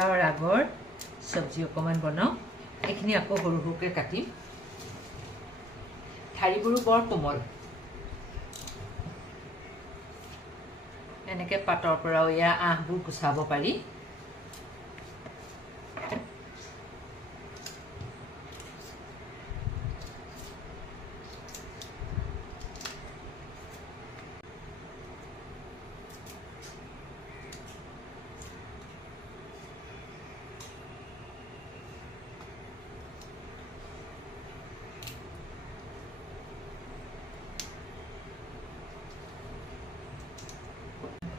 ৰঙালাওৰ আগৰ চব্জি অকণমান বনাওঁ। এইখিনি আকৌ সৰু সৰুকৈ কাটিম। ঠাৰিবোৰো বৰ কোমল, এনেকৈ পাতৰ পৰাও এয়া আঁহবোৰ গুচাব পাৰি।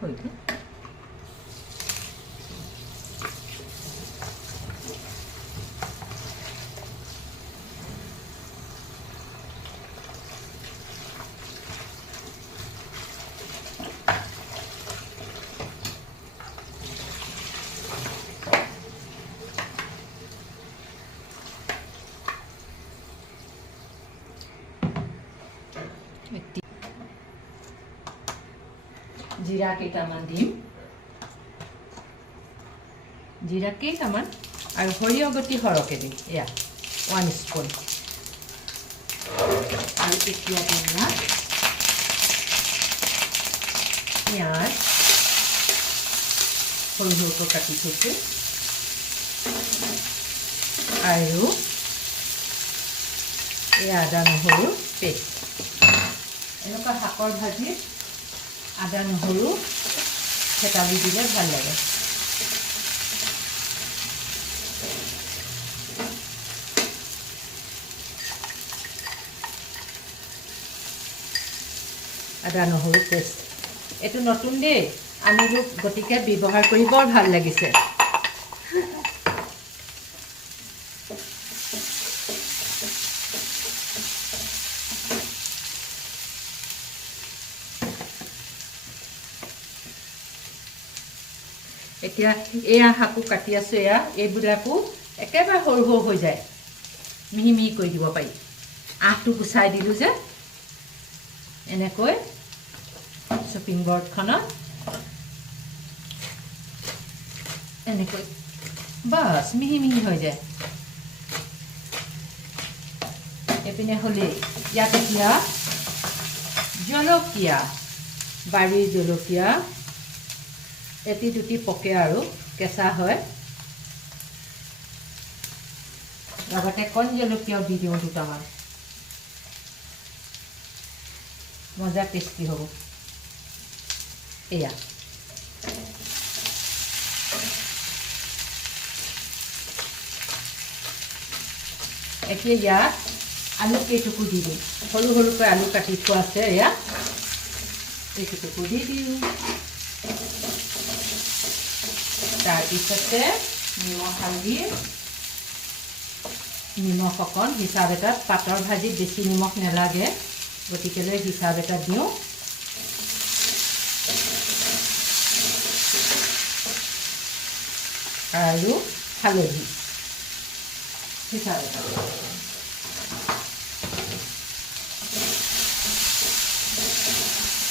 হৈ গ'ল। জিৰা কেইটামান দিম, জিৰা কেইটামান, আৰু সৰিয়হ গতি সৰহকৈ দিম, এয়া 1 স্পুন। আৰু এতিয়া দিম পিঁয়াজ সৰু সৰুকৈ কাটি থৈছোঁ, আৰু এই আদা নহৰু পেষ্ট। এনেকুৱা শাকৰ ভাজিত আদা নহৰু থেতালি দিলে ভাল লাগে। আদা নহৰু পেষ্ট এইটো নতুন দেই, আনিলোঁ, গতিকে ব্যৱহাৰ কৰি বৰ ভাল লাগিছে। এতিয়া এয়া শাকো কাটি আছোঁ, এয়া এইবিলাকো একেবাৰে সৰু সৰু হৈ যায়, মিহি মিহি কৰি দিব পাৰি। আঁহটো গুচাই দিলোঁ যে, এনেকৈ শ্বপিং বৰ্ডখনত এনেকৈ বাছ মিহি মিহি হৈ যায়। এইপিনে হ'লেই ইয়াত এতিয়া জলকীয়া, বাৰীৰ জলকীয়া এটি দুটি পকে আৰু কেঁচা হয়, লগতে কণ জলকীয়াও দি দিওঁ দুটামান, মজা টেষ্টি হ'ব। এয়া এতিয়া ইয়াত আলু কেইটুকু দি দিম, সৰু সৰুকৈ আলু কাটি থোৱা আছে, এয়া এইকেইটুকু দি দিওঁ। তাৰপিছতে নিমখ অকণ হিচাপ এটাত, পাতৰ ভাজিত বেছি নিমখ নালাগে, গতিকেলৈ হিচাপ এটা দিওঁ। আৰু হালধি হিচাপ এটা,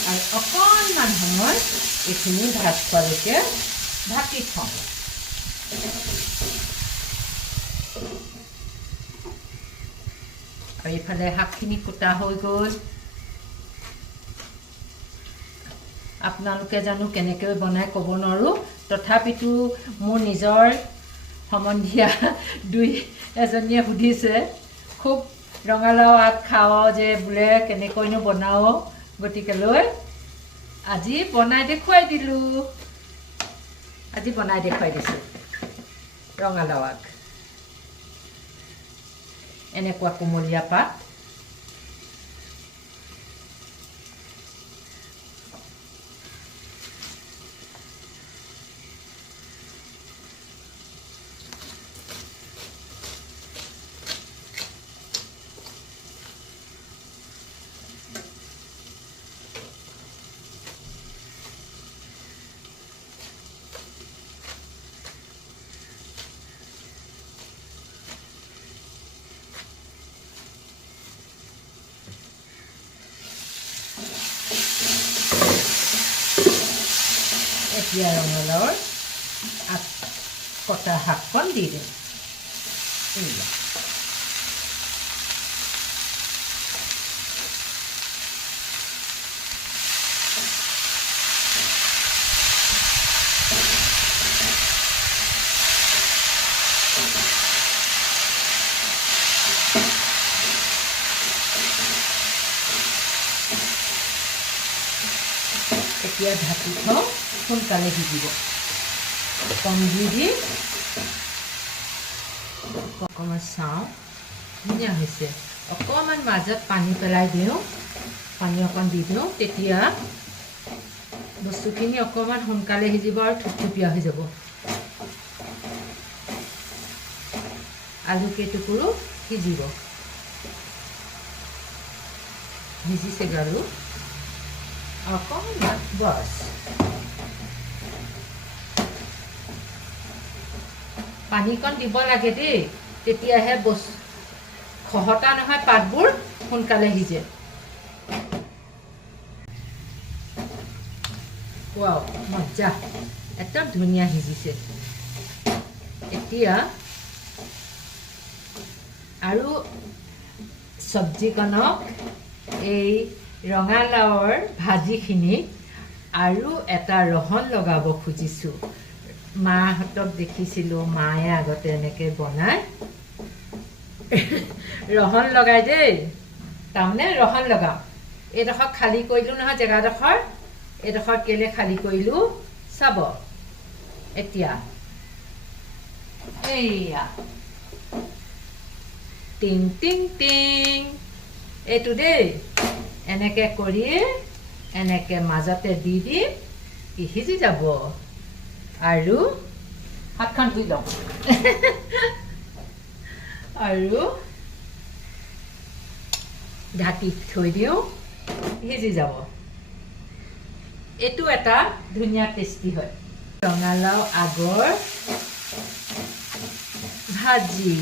আৰু অকণমান সময় এইখিনি ভাত খোৱালৈকে ঢাকি থওঁ। আৰু এইফালে শাকখিনি কুটা হৈ গ'ল। আপোনালোকে জানো কেনেকৈ বনাই ক'ব নোৱাৰোঁ, তথাপিতো মোৰ নিজৰ সম্বন্ধীয়া দুই এজনীয়ে সুধিছে, খুব ৰঙালাও আগ খাওঁ যে বোলে, কেনেকৈনো বনাওঁ, গতিকেলৈ আজি বনাই দেখুৱাই দিলোঁ। দিছোঁ ৰঙালাও আগ, এনেকুৱা কোমলীয়া পাত। এতিয়া ৰঙালাওৰ আগ কটা শাককণ দি দিম এইয়া এতিয়া ঢাকি থওঁ সোনকালে সিজিব কম জুই দি অকণমান চাওঁ ধুনীয়া হৈছে অকণমান মাজত পানী পেলাই দিওঁ পানী অকণ দি দিওঁ তেতিয়া বস্তুখিনি অকণমান সোনকালে সিজিব আৰু থুপথুপীয়া হৈ যাব আলু কেইটুকুৰো সিজিব সিজিছে আৰু অকণমান বছ পানীকণ দিব লাগে দেই তেতিয়াহে খহটা নহয় পাতবোৰ সোনকালে সিজে ৱাও মজা একদম ধুনীয়া সিজিছে এতিয়া আৰু চব্জিকণক এই ৰঙালাওৰ ভাজিখিনি আৰু এটা ৰহন লগাব খুজিছোঁ মাহঁতক দেখিছিলোঁ মায়ে আগতে এনেকৈ বনায় ৰহন লগাই দেই তাৰমানে ৰহন লগাওঁ এইডোখৰ খালী কৰিলোঁ নহয় জেগাডোখৰ এইডোখৰ কেলৈ খালী কৰিলোঁ চাব এতিয়া এইয়া টিং টিং টিং এইটো দেই এনেকৈ কৰি এনেকৈ মাজতে দি দিম সিজি যাব আৰু হাতখন ধুই লওঁ আৰু ঢাকি থৈ দিওঁ সিজি যাব এইটো এটা ধুনীয়া টেষ্টি হয় ৰঙালাও আগৰ ভাজি